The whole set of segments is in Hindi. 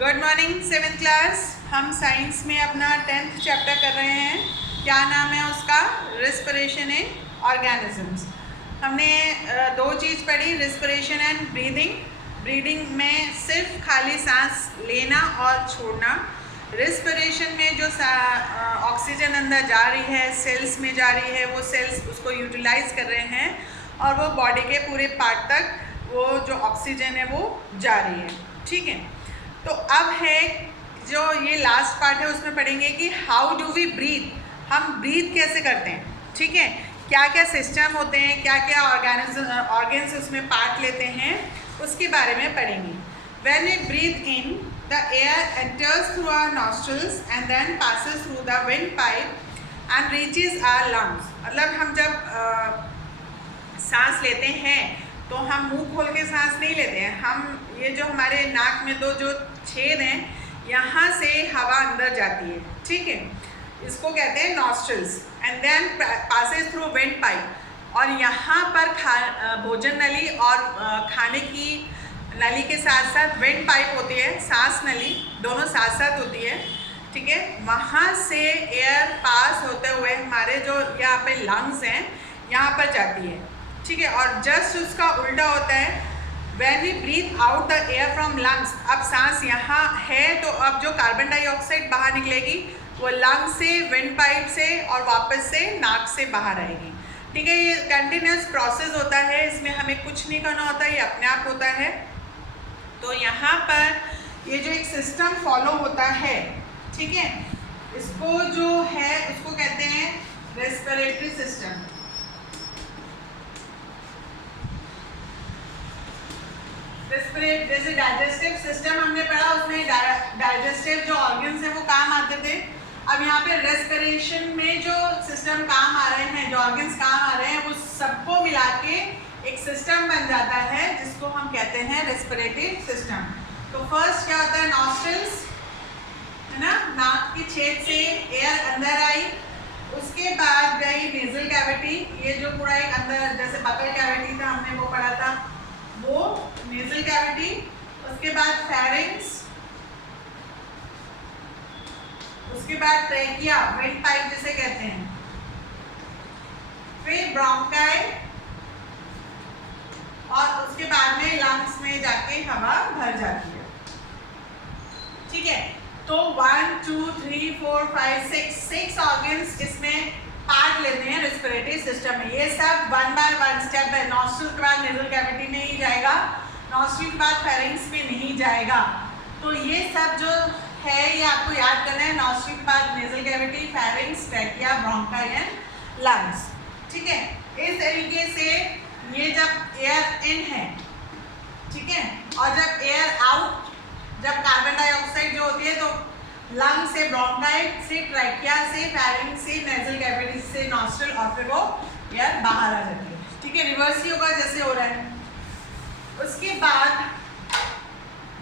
Good morning seventh class. हम साइंस में अपना 10th चैप्टर कर रहे हैं। क्या नाम है उसका? Respiration in organisms. हमने दो चीज़ पढ़ी, रेस्पिरेशन एंड ब्रीदिंग। ब्रीदिंग में सिर्फ खाली सांस लेना और छोड़ना। रेस्पिरेशन में जो ऑक्सीजन अंदर जा रही है, सेल्स में जा रही है, वो सेल्स उसको यूटिलाइज कर रहे हैं और वो बॉडी के पूरे पार्ट तक वो जो ऑक्सीजन है वो जा रही है। ठीक है, तो अब है जो ये लास्ट पार्ट है, उसमें पढ़ेंगे कि हाउ डू वी ब्रीथ। हम ब्रीथ कैसे करते हैं, ठीक है, क्या क्या सिस्टम होते हैं, क्या क्या ऑर्गेन्स उसमें पार्ट लेते हैं, उसके बारे में पढ़ेंगे। When we breathe in, the air enters through our nostrils and then passes through the windpipe and reaches our lungs. मतलब हम जब सांस लेते हैं तो हम मुंह खोल के सांस नहीं लेते हैं। हम ये जो हमारे नाक में दो जो छेद हैं, यहाँ से हवा अंदर जाती है, ठीक है, इसको कहते हैं nostrils and then passes through windpipe. और यहाँ पर भोजन नली और खाने की नली के साथ साथ विंड पाइप होती है, सांस नली, दोनों साथ साथ होती है, ठीक है। वहाँ से एयर पास होते हुए हमारे जो यहाँ पे लंग्स हैं यहाँ पर जाती है, ठीक है। और जस्ट उसका उल्टा होता है, when we breathe out the air from lungs. अब सांस यहाँ है तो अब जो कार्बन डाइऑक्साइड बाहर निकलेगी वो लंग्स से, विंड पाइप से और वापस से नाक से बाहर आएगी, ठीक है। ये कंटिन्यूस प्रोसेस होता है, इसमें हमें कुछ नहीं करना होता, ये अपने आप होता है। तो यहाँ पर ये जो एक सिस्टम फॉलो होता है, ठीक है, इसको जो है उसको कहते हैं रेस्पिरेटरी सिस्टम। जैसे डाइजेस्टिव सिस्टम हमने पढ़ा, उसमें डाइजेस्टिव जो ऑर्गन्स हैं वो काम आते थे। अब यहाँ पे रेस्पिरेशन में जो सिस्टम काम आ रहे हैं, जो ऑर्गन्स काम आ रहे हैं, वो सबको मिला के एक सिस्टम बन जाता है जिसको हम कहते हैं रेस्पिरेटरी सिस्टम। तो फर्स्ट क्या होता है, नॉस्ट्रल्स, है ना, नाक की छेद से एयर अंदर आई, उसके बाद गई नेजल कैविटी, ये जो पूरा एक अंदर जैसे बकल कैविटी था, हमने वो पढ़ा था, वो नेजल कैविटी। उसके बाद फेरिंक्स, उसके बाद ट्रेकिया, विंड पाइप जिसे कहते हैं, फिर ब्रोंकाई और उसके बाद में लंग्स में जाके हवा भर जाती है, ठीक है। तो 1 2 3 4 5 6 ऑर्गन्स इसमें पार्ट लेते हैं रेस्पिरेटरी सिस्टम में। ये सब वन बाय वन स्टेप है। नॉस्ट्रल के बाद नेजल कैविटी में ही जाएगा, नॉस्ट्रल के बाद फेरिंक्स में नहीं जाएगा। तो ये सब जो है ये आपको याद करना है, नॉस्ट्रल के बाद nasal cavity, pharynx, trachea, bronchi and lungs, ठीक है। इस तरीके से ये जब एयर इन है, ठीक है, और जब एयर आउट, जब कार्बन डाइऑक्साइड जो होती है तो लंग से, ब्रोंकाई से, ट्रैकिया से, फेरिंक्स से, नेजल कैविटी से नॉस्ट्रल, और फिर वो एयर बाहर आ जाती है, ठीक है। रिवर्स ही होगा जैसे हो रहा है। उसके बाद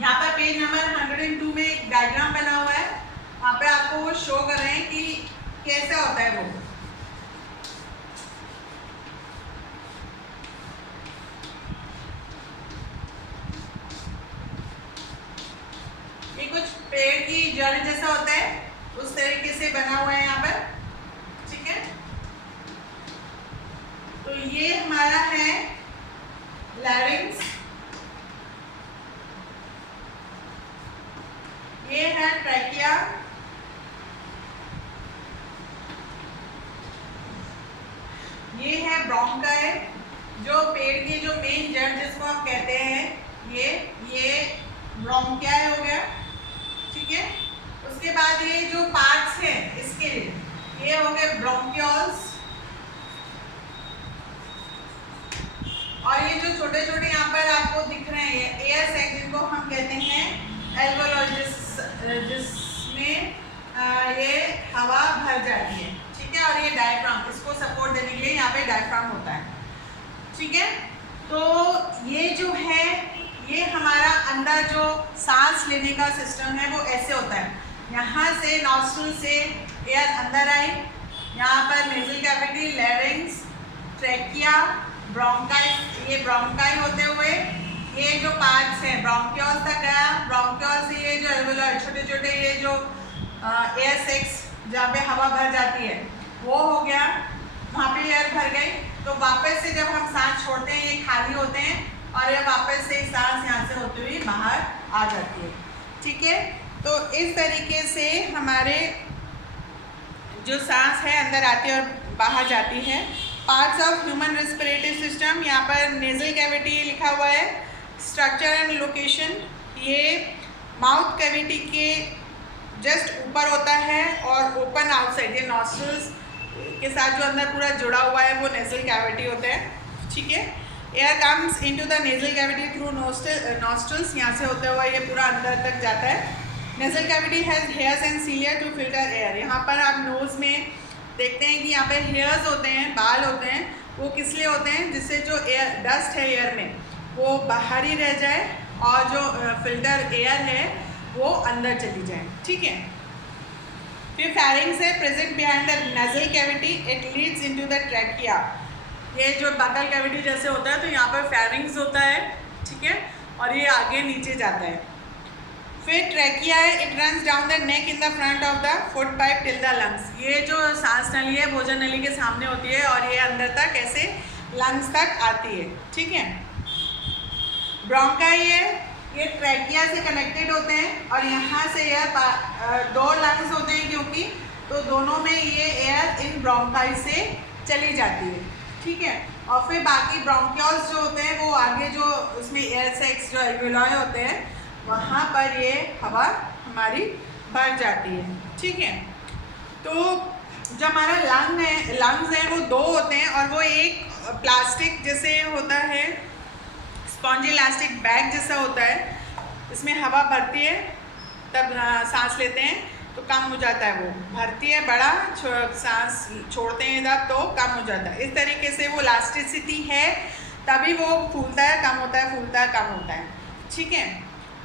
यहाँ पर पेज नंबर 102 में एक डायग्राम बना हुआ है, वहाँ पे आपको वो शो कर रहे हैं कि कैसे होता है वो। ये कुछ पेड़ की जड़ जैसा होता है, उस तरीके से बना हुआ है यहाँ पर, ठीक है। तो ये हमारा है लैरिंक्स, ये है ट्रैकिया, ये है ब्रोंकाई, जो पेड़ की जो मेन जड़ जिसको हम कहते हैं, ये ब्रोंकिया हो गया, ठीक है। उसके बाद ये जो पार्ट्स हैं इसके लिए ये हो गए ब्रोंकियोल्स, और ये जो छोटे छोटे यहाँ पर आपको दिख रहे हैं ये एयर सैक, जिनको हम कहते हैं एल्वेओलस, जिसमें ये हवा भर जाती है, ठीक है। और ये डायफ्राम, इसको सपोर्ट देने के लिए यहाँ पे डायफ्राम होता है, ठीक है। तो ये जो है ये हमारा अंदर जो सांस लेने का सिस्टम है वो ऐसे होता है। यहाँ से नॉस्ट्रल से एयर अंदर आई, यहाँ पर nasal cavity, larynx, trachea, bronchi, ये ब्रोंकाई होते हुए ये जो पार्ट्स हैं ब्रोंकियोल तक गया, ब्रोंकियोल से ये जो एल्वियोलाई, छोटे छोटे ये जो एयर सेक्स जहाँ पे हवा भर जाती है वो हो गया, वहाँ पे एयर भर गई, तो वापस से जब हम सांस छोड़ते हैं ये खाली होते हैं और ये वापस से सांस यहाँ से होती हुई बाहर आ जाती है। ठीक है, तो इस तरीके से हमारे जो सांस है अंदर आती है और बाहर जाती है। Parts of human respiratory system, यहाँ पर नेजल कैविटी लिखा हुआ है, स्ट्रक्चर एंड लोकेशन, ये माउथ कैविटी के जस्ट ऊपर होता है और ओपन आउटसाइड, ये नॉस्ट्रल्स के साथ जो अंदर पूरा जुड़ा हुआ है वो नेजल कैविटी होता है। ठीक है, air comes into the nasal cavity through nostrils, यहाँ से होता हुआ ये पूरा अंदर तक जाता है। Nasal cavity has hairs and cilia to filter air, यहाँ पर आप नोज़ में देखते हैं कि यहाँ पे हेयर्स होते हैं, बाल होते हैं, वो किस लिए होते हैं, जिससे जो एयर डस्ट है एयर में वो बाहर ही रह जाए और जो फिल्टर एयर है वो अंदर चली जाए। ठीक है, फिर फैरिंग्स है present behind the nasal cavity, it leads into the trachea, ये जो बकल कैविटी जैसे होता है तो यहाँ पर फैरिंग्स होता है। ठीक है, और ये आगे नीचे जाता है। फिर ट्रैकिया है, it runs down the neck in the front of the foot pipe till the lungs, ये जो सांस नली है भोजन नली के सामने होती है और ये अंदर तक ऐसे लंग्स तक आती है। ठीक है, ब्रोंकाई है, ये ट्रैकिया से कनेक्टेड होते हैं और यहाँ से एयर दो लंग्स होते हैं क्योंकि, तो दोनों में ये एयर इन ब्रोंकाई से चली जाती है। ठीक है, और फिर बाकी ब्रोंकियोल्स जो होते हैं वो आगे जो उसमें एयर सेक्स जो एल्वियोलाई होते हैं वहाँ पर ये हवा हमारी भर जाती है। ठीक है, तो जो हमारा लंग्स है वो दो होते हैं और वो एक प्लास्टिक जैसे होता है, स्पॉन्जी इलास्टिक बैग जैसा होता है, इसमें हवा भरती है तब सांस लेते हैं तो कम हो जाता है, वो भरती है बड़ा, सांस छोड़ते हैं तब तो कम हो जाता है। इस तरीके से वो इलास्टिसिटी है तभी वो फूलता है, कम होता है, फूलता है, कम होता है। ठीक है,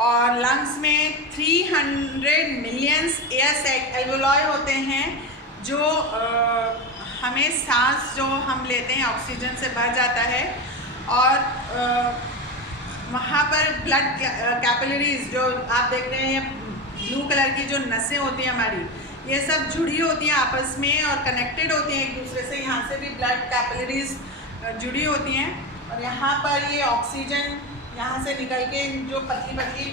और लंग्स में 300 मिलियंस एयर सैक एल्वियोलाई होते हैं जो हमें सांस जो हम लेते हैं ऑक्सीजन से भर जाता है और वहाँ पर ब्लड कैपिलरीज जो आप देख रहे हैं, ये ब्लू कलर की जो नसें होती हैं हमारी, ये सब जुड़ी होती हैं आपस में और कनेक्टेड होती हैं एक दूसरे से, यहाँ से भी ब्लड कैपिलरीज जुड़ी होती हैं और यहाँ पर ये ऑक्सीजन यहाँ से निकल के जो पतली पतली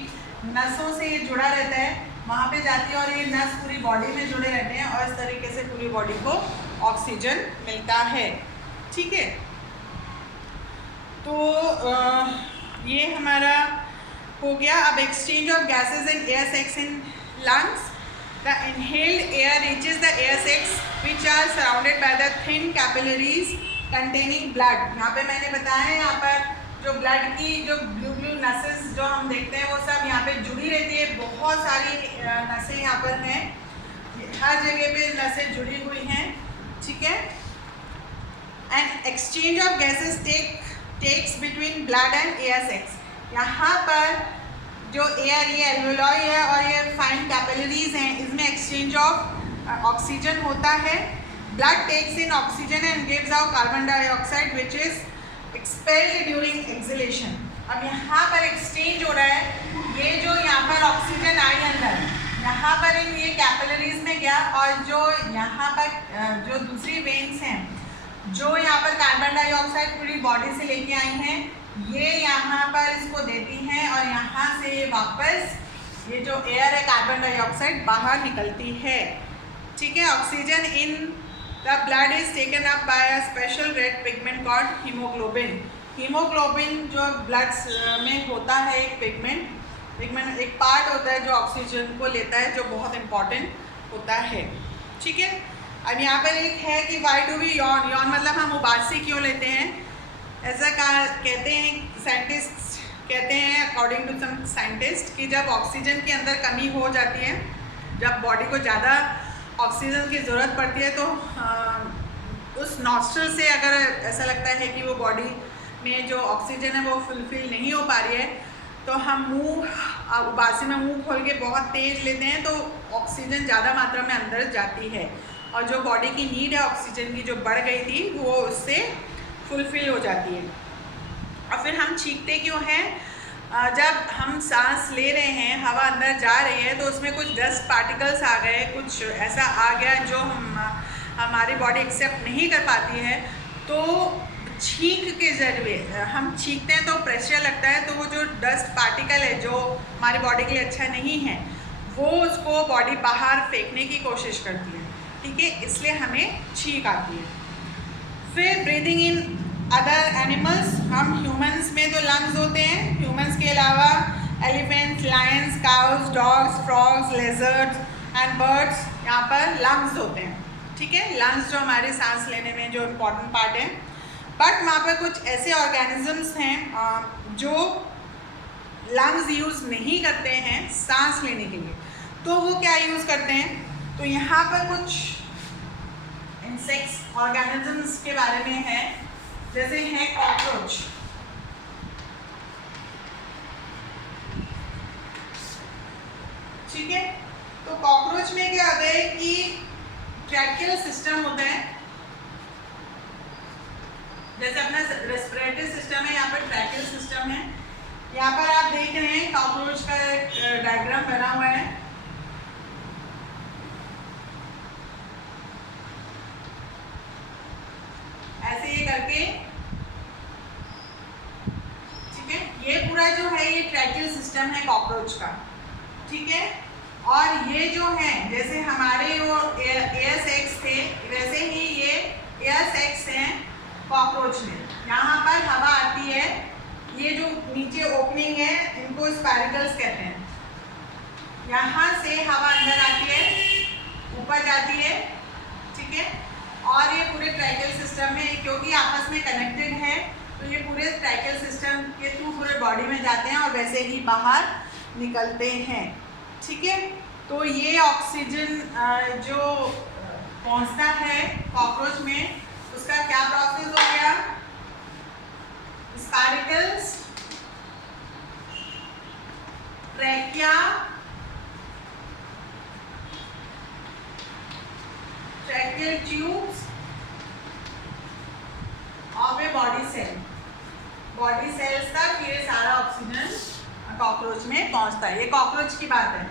नसों से ये जुड़ा रहता है वहाँ पे जाती है और ये नस पूरी बॉडी में जुड़े रहते हैं और इस तरीके से पूरी बॉडी को ऑक्सीजन मिलता है। ठीक है, तो ये हमारा हो गया। अब exchange of gases and air sacs in lungs, the inhaled air reaches the air sacs which are surrounded by the thin capillaries containing blood, यहाँ पे मैंने बताया है, यहाँ पर जो ब्लड की जो ब्लू नसेस जो हम देखते हैं वो सब यहाँ पे जुड़ी रहती है, बहुत सारी नसें यहाँ पर हैं, हर जगह पे नसें जुड़ी हुई हैं। ठीक है, and exchange of gases takes between blood and air sacs, यहाँ पर जो एयर ये एल्वियोलाई है और ये फाइन कैपिलरीज हैं, इसमें एक्सचेंज ऑफ ऑक्सीजन होता है। Blood takes in oxygen and gives out carbon dioxide which is expelled during exhalation. अब यहाँ पर एक्सचेंज हो रहा है, ये जो यहाँ पर ऑक्सीजन आई अंदर, यहाँ पर इन ये कैपिलरीज में गया और जो यहाँ पर जो दूसरी वेन्स हैं जो यहाँ पर कार्बन डाइऑक्साइड पूरी बॉडी से लेके आई हैं, ये यहाँ पर इसको देती हैं और यहाँ से वापस ये जो एयर है कार्बन डाइऑक्साइड बाहर निकलती है। ठीक है, oxygen in the blood is taken up by a special red pigment called haemoglobin. Haemoglobin जो ब्लड में होता है एक पिगमेंट एक पार्ट होता है जो ऑक्सीजन को लेता है, जो बहुत इम्पॉर्टेंट होता है। ठीक है, अब यहाँ पर एक है कि why do we yawn, yawn मतलब हम उबासी क्यों लेते हैं, ऐसा कहते हैं साइंटिस्ट कहते हैं, अकॉर्डिंग टू सम साइंटिस्ट, कि जब ऑक्सीजन के अंदर कमी हो जाती है, जब बॉडी को ज़्यादा ऑक्सीजन की ज़रूरत पड़ती है तो उस नॉस्ट्रल से अगर ऐसा लगता है कि वो बॉडी में जो ऑक्सीजन है वो फुलफिल नहीं हो पा रही है तो हम उबासी में मुंह खोल के बहुत तेज़ लेते हैं तो ऑक्सीजन ज़्यादा मात्रा में अंदर जाती है और जो बॉडी की नीड है ऑक्सीजन की जो बढ़ गई थी वो उससे फुलफिल हो जाती है। और फिर हम छींकते क्यों हैं, जब हम सांस ले रहे हैं, हवा अंदर जा रही है, तो उसमें कुछ डस्ट पार्टिकल्स आ गए, कुछ ऐसा आ गया जो हमारी बॉडी एक्सेप्ट नहीं कर पाती है। तो छींक के जरिए हम छींकते हैं तो प्रेशर लगता है, तो वो जो डस्ट पार्टिकल है जो हमारी बॉडी के लिए अच्छा नहीं है, वो उसको बॉडी बाहर फेंकने की कोशिश करती है। ठीक है, इसलिए हमें छींक आती है। फिर ब्रीदिंग इन अदर एनिमल्स, हम ह्यूमंस में तो लंग्स होते हैं, ह्यूमंस के अलावा elephants, lions, cows, dogs, frogs, lizards and birds, यहाँ पर लंग्स होते हैं। ठीक है, लंग्स जो हमारे सांस लेने में जो इम्पॉर्टेंट पार्ट है। बट वहाँ पर कुछ ऐसे ऑर्गेनिजम्स हैं जो लंग्स यूज़ नहीं करते हैं सांस लेने के लिए। तो वो क्या यूज़ करते हैं? तो यहाँ पर कुछ इंसेक्ट्स ऑर्गेनिजम्स के बारे में है, जैसे है कॉकरोच। ठीक है, तो कॉकरोच में क्या होता है कि ट्रैकियल सिस्टम होता है, जैसे अपना रेस्पिरेटरी सिस्टम है, यहाँ पर ट्रैकियल सिस्टम है। यहाँ पर आप देख रहे हैं कॉकरोच का एक डायग्राम बना हुआ है। ऐसे ये करके, ठीक है, ये पूरा जो है ये ट्रैकियल सिस्टम है कॉकरोच का। ठीक है, और ये जो है जैसे हमारे वो एयर सैक्स थे, वैसे ही ये एयर सैक्स हैं कॉकरोच में। यहाँ पर हवा आती है, ये जो नीचे ओपनिंग है इनको स्पाइरकल्स कहते हैं। यहाँ से हवा अंदर आती है, ऊपर जाती है। ठीक है, और ये पूरे ट्रैकियल सिस्टम में, क्योंकि आपस में कनेक्टेड है, तो ये पूरे ट्रैकियल सिस्टम के थ्रू पूरे बॉडी में जाते हैं और वैसे ही बाहर निकलते हैं। ठीक है, तो ये ऑक्सीजन जो पहुंचता है कॉकरोच में, उसका क्या प्रोसेस हो गया? स्पाइरकल्स, ट्रैकिया, ट्रैकियल ट्यूब्स और वे बॉडी सेल, बॉडी सेल्स तक ये सारा ऑक्सीजन कॉकरोच में पहुंचता है। ये कॉकरोच की बात है।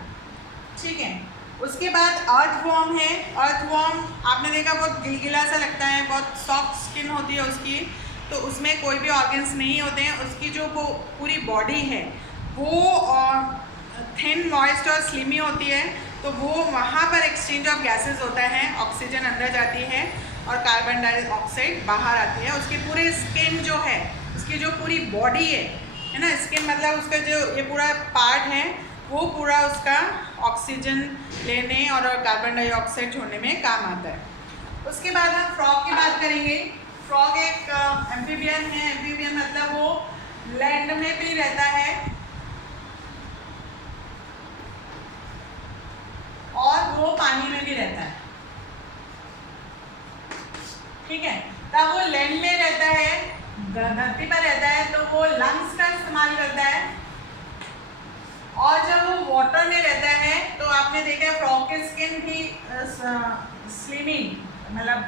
ठीक है, उसके बाद अर्थवॉर्म है। अर्थवॉर्म आपने देखा बहुत गिलगिला सा लगता है, बहुत सॉफ्ट स्किन होती है उसकी, तो उसमें कोई भी ऑर्गन्स नहीं होते हैं। उसकी जो वो पूरी बॉडी है वो थिन, मॉइस्ट और स्लिमी होती है, तो वो वहाँ पर एक्सचेंज ऑफ गैसेस होता है, ऑक्सीजन अंदर जाती है और कार्बन डाइऑक्साइड बाहर आती है। उसकी पूरे स्किन जो है, उसकी जो पूरी बॉडी है ना, स्किन मतलब उसका जो ये पूरा पार्ट है, वो पूरा उसका ऑक्सीजन लेने और कार्बन डाइऑक्साइड छोड़ने में काम आता है। उसके बाद हम फ्रॉग की बात करेंगे। फ्रॉग एक एम्फीबियन है। एम्फीबियन मतलब वो लैंड में भी रहता है और वो पानी में भी रहता है। ठीक है, तब वो लैंड में रहता है, धरती पर रहता है, तो वो लंग्स का इस्तेमाल करता है। और जब वो वाटर में रहता है तो आपने देखा फ्रॉग की स्किन भी स्लिमिंग, मतलब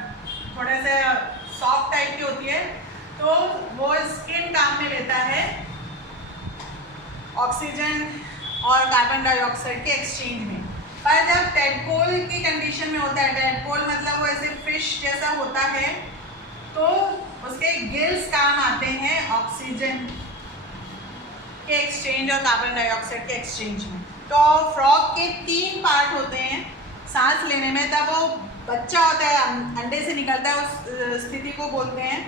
थोड़ा सा सॉफ्ट टाइप की होती है, तो वो स्किन काम में लेता है ऑक्सीजन और कार्बन डाइऑक्साइड के एक्सचेंज में। पर जब टेडपोल की कंडीशन में होता है, टेडपोल मतलब वो ऐसे फिश जैसा होता है, तो उसके गिल्स काम आते हैं ऑक्सीजन के एक्सचेंज और कार्बन डाइऑक्साइड के एक्सचेंज में। तो फ्रॉग के 3 पार्ट होते हैं सांस लेने में। तब वो बच्चा होता है, अंडे से निकलता है, उस स्थिति को बोलते हैं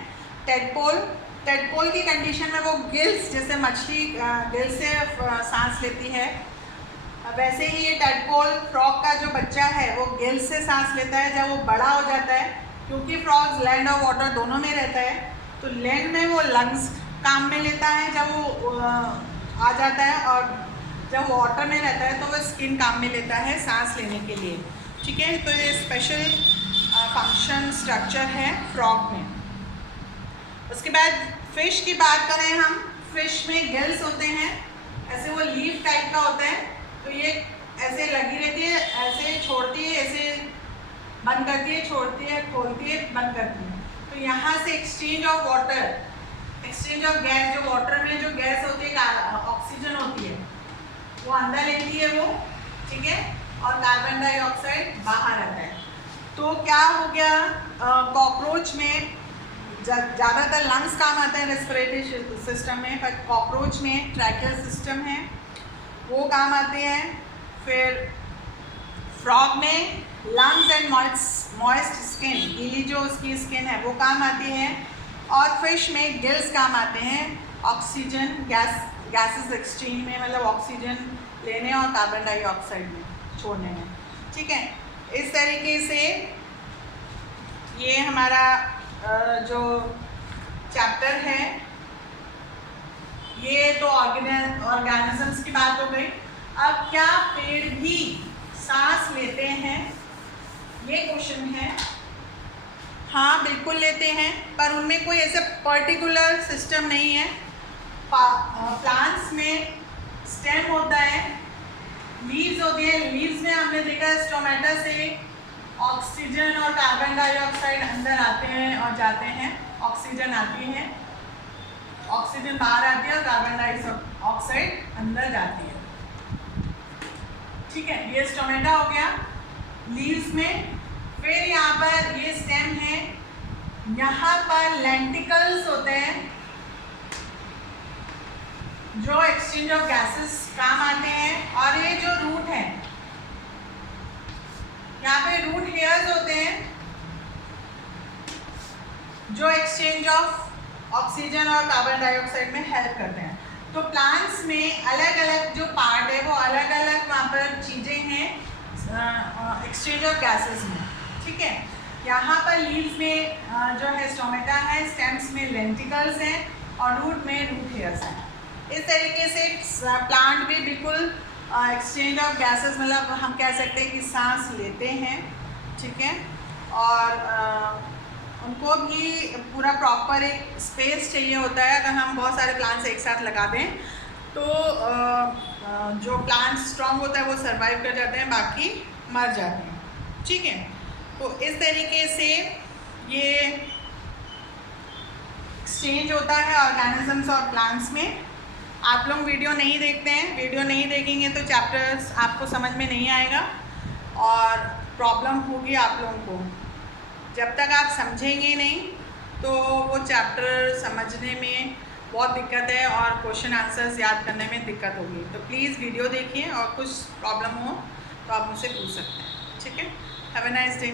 टेडपोल। टेडपोल की कंडीशन में वो गिल्स, जैसे मछली गिल्स से सांस लेती है, वैसे ही ये टेडपोल फ्रॉग का जो बच्चा है वो गिल्स से सांस लेता है। जब वो बड़ा हो जाता है, क्योंकि फ्रॉग लैंड और वाटर दोनों में रहता है, तो लैंड में वो लंग्स काम में लेता है जब वो आ जाता है, और जब वाटर में रहता है तो वो स्किन काम में लेता है सांस लेने के लिए। ठीक है, तो ये स्पेशल फंक्शन स्ट्रक्चर है फ्रॉग में। उसके बाद फिश की बात करें हम, फिश में गिल्स होते हैं, ऐसे वो लीफ टाइप का होता है, तो ये ऐसे लगी रहती है, ऐसे छोड़ती है, ऐसे बंद करती है, छोड़ती है, खोलती है, बंद करती है। तो यहाँ से exchange of water exchange of gas, जो वाटर में जो गैस होती है ऑक्सीजन होती है वो अंदर लेती है वो, ठीक है, और कार्बन डाइऑक्साइड बाहर आता है। तो क्या हो गया, कॉकरोच में ज़्यादातर लंग्स काम आते हैं रेस्पिरेटरी सिस्टम में, पर कॉकरोच में ट्रैकियल सिस्टम है वो काम आते हैं। फिर फ्रॉग में लंग्स एंड मॉइस्ट स्किन, गीली जो उसकी स्किन है वो काम आती है। और फिश में गिल्स काम आते हैं ऑक्सीजन गैसेस एक्सचेंज में, मतलब ऑक्सीजन लेने और कार्बन डाइऑक्साइड में छोड़ने में, ठीक है। इस तरीके से ये हमारा जो चैप्टर है, ये तो ऑर्गेनिजम्स की बात हो गई। अब क्या पेड़ भी सांस लेते हैं, ये क्वेश्चन है। हाँ बिल्कुल लेते हैं, पर उनमें कोई ऐसा पर्टिकुलर सिस्टम नहीं है। प्लांट्स में स्टेम होता है, लीव्स होती है, लीव्स में हमने देखा है स्टोमेटा से ऑक्सीजन और कार्बन डाइऑक्साइड अंदर आते हैं और जाते हैं, ऑक्सीजन आती है, ऑक्सीजन बाहर आती है और कार्बन डाइऑक्साइड अंदर जाती है, ठीक है। ये स्टोमेटा हो गया लीव्स में। फिर यहाँ पर ये स्टेम है, यहाँ पर लेंटिकल्स होते हैं जो एक्सचेंज ऑफ गैसेस काम आते हैं। और ये जो रूट है, यहाँ पे रूट हेयर्स होते हैं जो एक्सचेंज ऑफ ऑक्सीजन और कार्बन डाइऑक्साइड में हेल्प करते हैं। तो प्लांट्स में अलग अलग जो पार्ट है वो अलग अलग वहाँ पर चीज़ें हैं एक्सचेंज ऑफ गैसेस में, ठीक है। यहाँ पर लीव्स में जो है स्टोमेटा है, स्टेम्स में लेंटिकल्स हैं और रूट में रूट हेयर्स हैं। इस तरीके से प्लांट भी बिल्कुल एक्सचेंज ऑफ गैसेस, मतलब हम कह सकते हैं कि सांस लेते हैं, ठीक है। और उनको भी पूरा प्रॉपर एक स्पेस चाहिए होता है। अगर हम बहुत सारे प्लांट्स एक साथ लगा दें तो जो प्लांट स्ट्रॉन्ग होता है वो सर्वाइव कर जाते हैं, बाकी मर जाते हैं, ठीक है। तो इस तरीके से ये एक्सचेंज होता है ऑर्गेनिजम्स और प्लांट्स में। आप लोग वीडियो नहीं देखते हैं, वीडियो नहीं देखेंगे तो चैप्टर्स आपको समझ में नहीं आएगा और प्रॉब्लम होगी आप लोगों को। जब तक आप समझेंगे नहीं तो वो चैप्टर समझने में बहुत दिक्कत है और क्वेश्चन आंसर्स याद करने में दिक्कत होगी। तो प्लीज़ वीडियो देखिए और कुछ प्रॉब्लम हो तो आप मुझसे पूछ सकते हैं, ठीक है। Have a nice day.